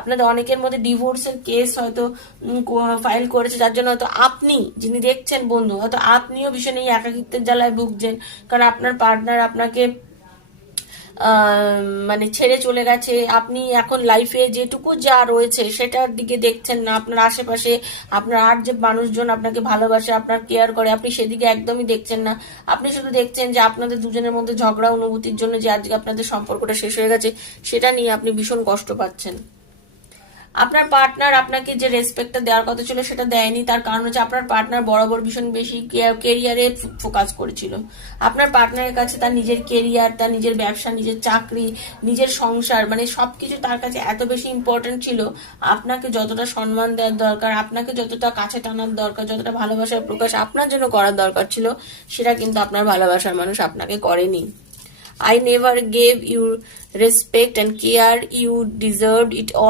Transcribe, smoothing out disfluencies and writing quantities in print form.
আপনাদের অনেকের মধ্যে ডিভোর্সের কেস হয়তো ফাইল করেছে, যার জন্য হয়তো আপনি যিনি দেখছেন বন্ধু, হয়তো আপনিও ভীষণ এই একাকিত্বের জ্বালায় ভুগছেন, কারণ আপনার পার্টনার আপনাকে মানে ছেড়ে চলে গেছে। আপনি এখন লাইফে যেটুকু যা রয়েছে সেটার দিকে দেখছেন না, আপনার আশেপাশে আপনার আর যে মানুষজন আপনাকে ভালোবাসে, আপনার কেয়ার করে, আপনি সেদিকে একদমই দেখছেন না। আপনি শুধু দেখছেন যে আপনাদের দুজনের মধ্যে ঝগড়া অনুভূতির জন্য যে আজকে আপনাদের সম্পর্কটা শেষ হয়ে গেছে, সেটা নিয়ে আপনি ভীষণ কষ্ট পাচ্ছেন। আপনার পার্টনার আপনাকে যে রেসপেক্টটা দেওয়ার কথা ছিল সেটা দেয়নি, তার কারণ হচ্ছে আপনার পার্টনার বরাবর ভীষণ বেশি কেরিয়ারে ফোকাস করেছিল। আপনার পার্টনারের কাছে তার নিজের কেরিয়ার, তার নিজের ব্যবসা, নিজের চাকরি, নিজের সংসার, মানে সবকিছু তার কাছে এত বেশি ইম্পর্টেন্ট ছিল। আপনাকে যতটা সম্মান দেওয়ার দরকার, আপনাকে যতটা কাছে টানার দরকার, যতটা ভালোবাসার প্রকাশ আপনার জন্য করার দরকার ছিল, সেটা কিন্তু আপনার ভালোবাসার মানুষ আপনাকে করেনি। I never gave you respect and care you deserved it all.